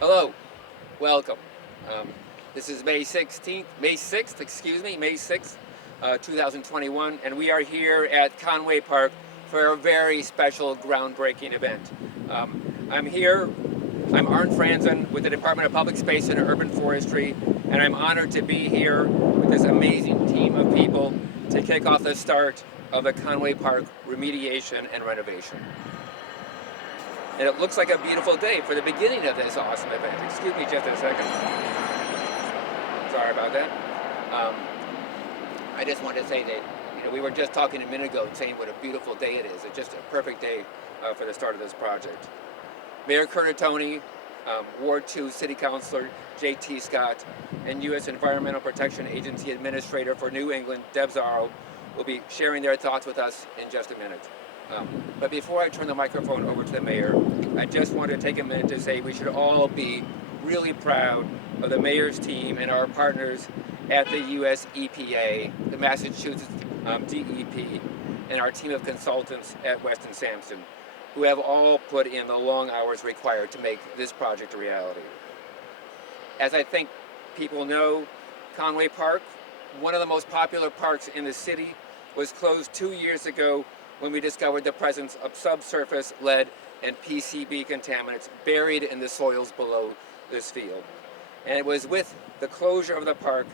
Hello, welcome. This is May 6th, 2021, and we are here at Conway Park for a very special groundbreaking event. I'm I'm Franzen with the Department of Public Space and Urban Forestry, and I'm honored to be here with this amazing team of people to kick off the start of the Conway Park remediation and renovation. And it looks like a beautiful day for the beginning of this awesome event. Excuse me just a second. Sorry about that. I just wanted to say that, we were just talking a minute ago saying what a beautiful day it is. It's just a perfect day for the start of this project. Mayor Curtatone, Ward 2 City Councilor J.T. Scott, and U.S. Environmental Protection Agency Administrator for New England, Deb Szaro, will be sharing their thoughts with us in just a minute. But before I turn the microphone over to the mayor, I just want to take a minute to say we should all be really proud of the mayor's team and our partners at the U.S. EPA, the Massachusetts DEP, and our team of consultants at Weston Sampson, who have all put in the long hours required to make this project a reality. As I think people know, Conway Park, one of the most popular parks in the city, was closed 2 years ago when we discovered the presence of subsurface lead and PCB contaminants buried in the soils below this field. And it was with the closure of the park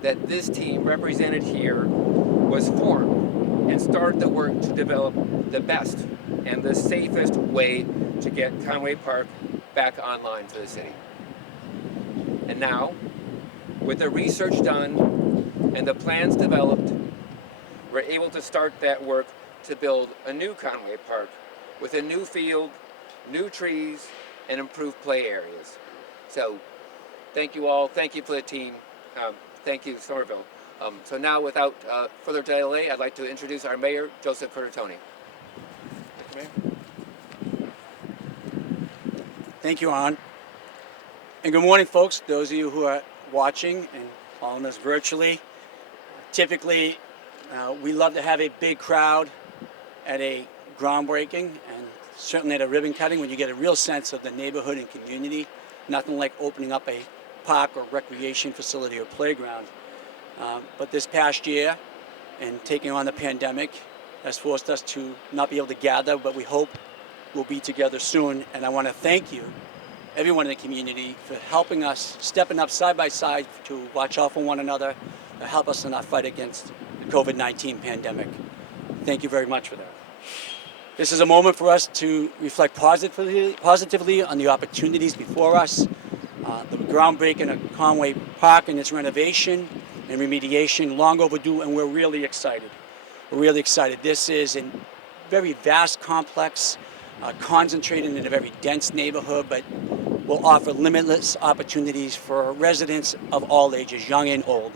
that this team represented here was formed and started the work to develop the best and the safest way to get Conway Park back online for the city. And now, with the research done and the plans developed, we're able to start that work to build a new Conway Park with a new field, new trees, and improved play areas. So, thank you all. Thank you for the team. Thank you, Somerville. So now, without further delay, I'd like to introduce our mayor, Joseph Curtatone. Thank you, Ron. And good morning, folks. Those of you who are watching and following us virtually. Typically, we love to have a big crowd at a groundbreaking and certainly at a ribbon cutting when you get a real sense of the neighborhood and community. Nothing like opening up a park or recreation facility or playground. But this past year and taking on the pandemic has forced us to not be able to gather, but we hope we'll be together soon. And I want to thank you, everyone in the community, for helping us, stepping up side by side to watch out for one another, to help us in our fight against the COVID-19 pandemic. Thank you very much for that. This is a moment for us to reflect positively on the opportunities before us, the groundbreaking of Conway Park and its renovation and remediation, long overdue, and we're really excited. We're really excited. This is a very vast complex, concentrated in a very dense neighborhood, but will offer limitless opportunities for residents of all ages, young and old.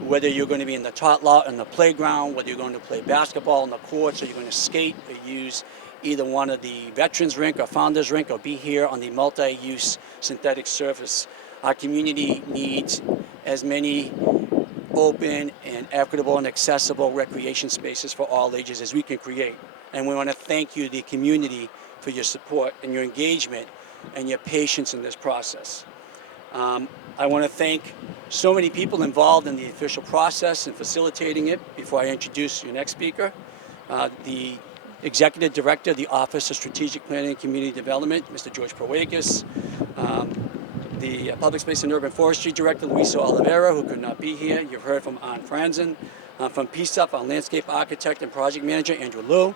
Whether you're going to be in the tot lot, in the playground, whether you're going to play basketball in the courts, or you're going to skate or use either one of the Veterans Rink or Founders Rink, or be here on the multi-use synthetic surface. Our community needs as many open and equitable and accessible recreation spaces for all ages as we can create. And we want to thank you, the community, for your support and your engagement and your patience in this process. I want to thank so many people involved in the official process and facilitating it. Before I introduce your next speaker, the Executive Director of the Office of Strategic Planning and Community Development, Mr. George Proakis, the Public Space and Urban Forestry Director, Luisa Oliveira, who could not be here. You've heard from Franzen, from PSUP, our landscape architect and project manager, Andrew Liu,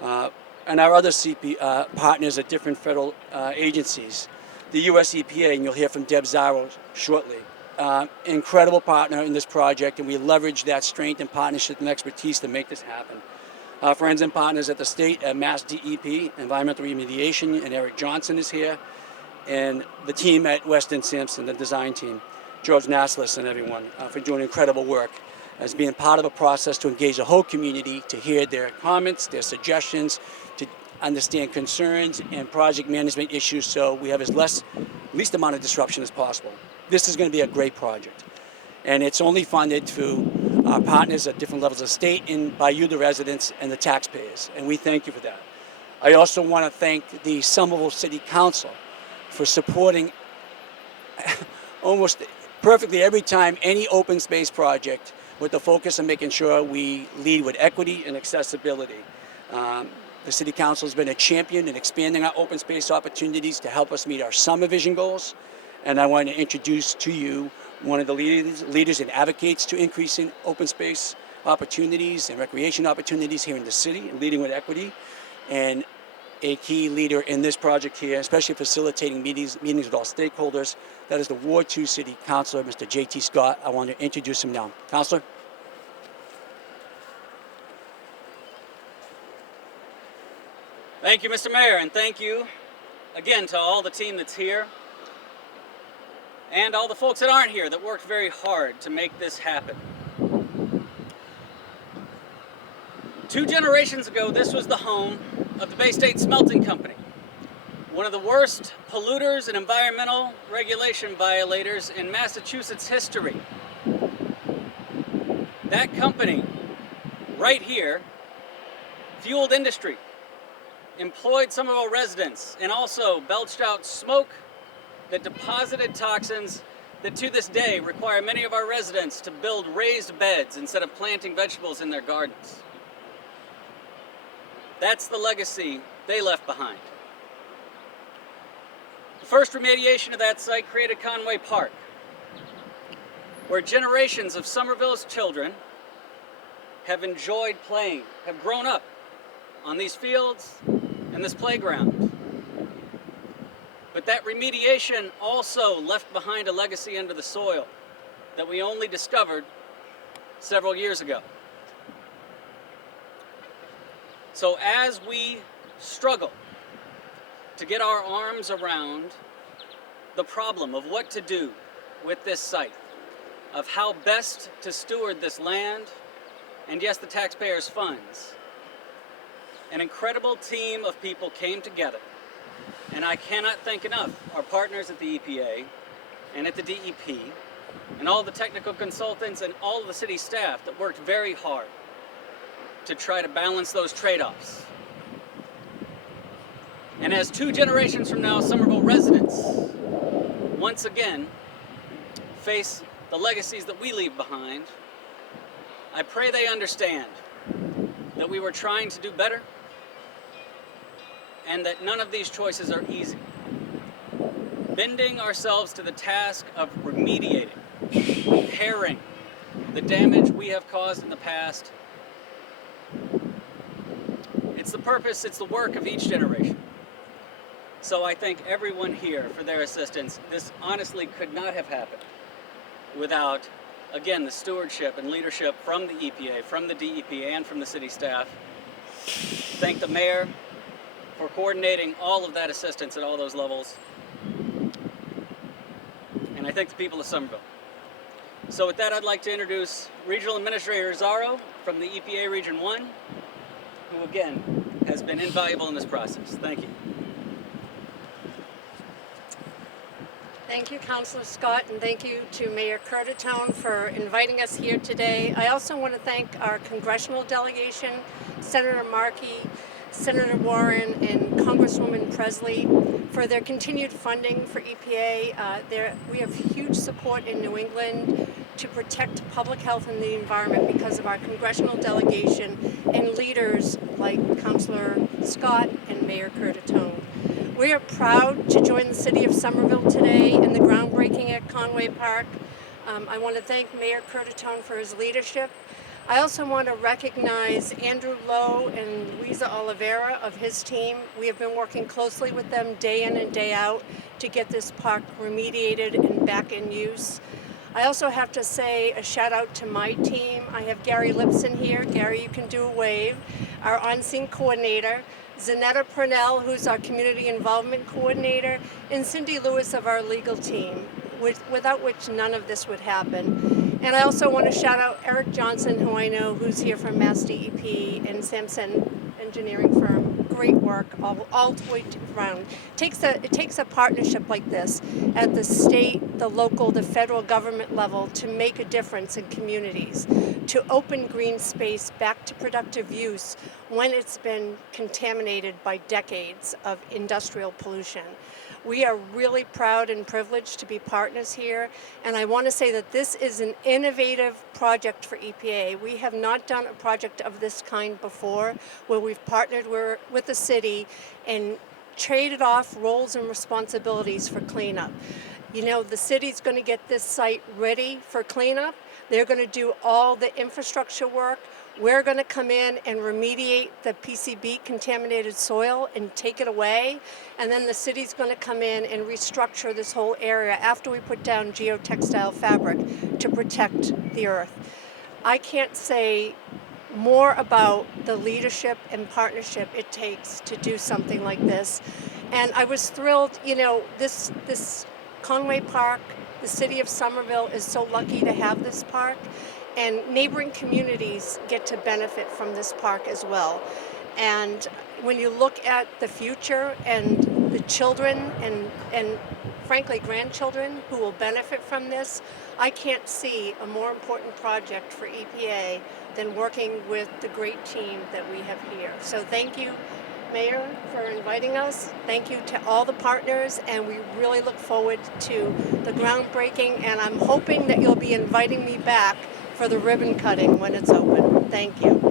and our other partners at different federal agencies. The U.S. EPA, and you'll hear from Deb Szaro shortly. Incredible partner in this project, and we leverage that strength and partnership and expertise to make this happen. Our friends and partners at the state, at Mass DEP, Environmental Remediation, and Eric Johnson is here, and the team at Weston Sampson, the design team, George Naslis and everyone, for doing incredible work as being part of a process to engage the whole community, to hear their comments, their suggestions, to understand concerns and project management issues so we have least amount of disruption as possible. This is going to be a great project, and it's only funded through our partners at different levels of state and by you, the residents, and the taxpayers, and we thank you for that. I also want to thank the Somerville City Council for supporting almost perfectly every time any open space project with the focus on making sure we lead with equity and accessibility. The City Council has been a champion in expanding our open space opportunities to help us meet our summer vision goals. And I want to introduce to you one of the leaders and advocates to increasing open space opportunities and recreation opportunities here in the city, and leading with equity, and a key leader in this project here, especially facilitating meetings with all stakeholders. That is the Ward 2 City Councilor, Mr. J.T. Scott. I want to introduce him now. Councilor. Thank you, Mr. Mayor, and thank you again to all the team that's here and all the folks that aren't here that worked very hard to make this happen. 2 generations ago, this was the home of the Bay State Smelting Company, one of the worst polluters and environmental regulation violators in Massachusetts history. That company, right here, fueled industry, employed Somerville residents, and also belched out smoke that deposited toxins that to this day require many of our residents to build raised beds instead of planting vegetables in their gardens. That's the legacy they left behind. The first remediation of that site created Conway Park, where generations of Somerville's children have enjoyed playing, have grown up on these fields and this playground. But that remediation also left behind a legacy under the soil that we only discovered several years ago. So as we struggle to get our arms around the problem of what to do with this site, of how best to steward this land, and yes, the taxpayers' funds, an incredible team of people came together, and I cannot thank enough our partners at the EPA and at the DEP and all the technical consultants and all of the city staff that worked very hard to try to balance those trade-offs. And as 2 generations from now, Somerville residents once again face the legacies that we leave behind, I pray they understand that we were trying to do better and that none of these choices are easy. Bending ourselves to the task of remediating, repairing the damage we have caused in the past. It's the purpose, it's the work of each generation. So I thank everyone here for their assistance. This honestly could not have happened without, again, the stewardship and leadership from the EPA, from the DEP, and from the city staff. Thank the mayor for coordinating all of that assistance at all those levels. And I thank the people of Somerville. So with that, I'd like to introduce Regional Administrator Szaro from the EPA Region 1, who again has been invaluable in this process. Thank you. Thank you, Councilor Scott, and thank you to Mayor Curtatone for inviting us here today. I also want to thank our congressional delegation, Senator Markey, Senator Warren, and Congresswoman Presley for their continued funding for EPA. We have huge support in New England to protect public health and the environment because of our congressional delegation and leaders like Councilor Scott and Mayor Curtatone. We are proud to join the City of Somerville today in the groundbreaking at Conway Park. I want to thank Mayor Curtatone for his leadership. I also want to recognize Andrew Lowe and Luisa Oliveira of his team. We have been working closely with them day in and day out to get this park remediated and back in use. I also have to say a shout out to my team. I have Gary Lipson here. Gary, you can do a wave. Our on-scene coordinator, Zanetta Purnell, who's our community involvement coordinator, and Cindy Lewis of our legal team, without which none of this would happen. And I also want to shout out Eric Johnson, who I know, who's here from Mass DEP and Sampson Engineering Firm. Great work all the way around. It takes a partnership like this at the state, the local, the federal government level to make a difference in communities, to open green space back to productive use when it's been contaminated by decades of industrial pollution. We are really proud and privileged to be partners here, and I want to say that this is an innovative project for EPA. We have not done a project of this kind before, where we've partnered with the city and traded off roles and responsibilities for cleanup. You know, the city's going to get this site ready for cleanup. They're going to do all the infrastructure work. We're going to come in and remediate the PCB contaminated soil and take it away. And then the city's going to come in and restructure this whole area after we put down geotextile fabric to protect the earth. I can't say more about the leadership and partnership it takes to do something like this. And I was thrilled, you know, this Conway Park, the city of Somerville is so lucky to have this park, and neighboring communities get to benefit from this park as well. And when you look at the future and the children and frankly grandchildren who will benefit from this, I can't see a more important project for EPA than working with the great team that we have here. So thank you, Mayor, for inviting us. Thank you to all the partners, and we really look forward to the groundbreaking, and I'm hoping that you'll be inviting me back for the ribbon cutting when it's open. Thank you.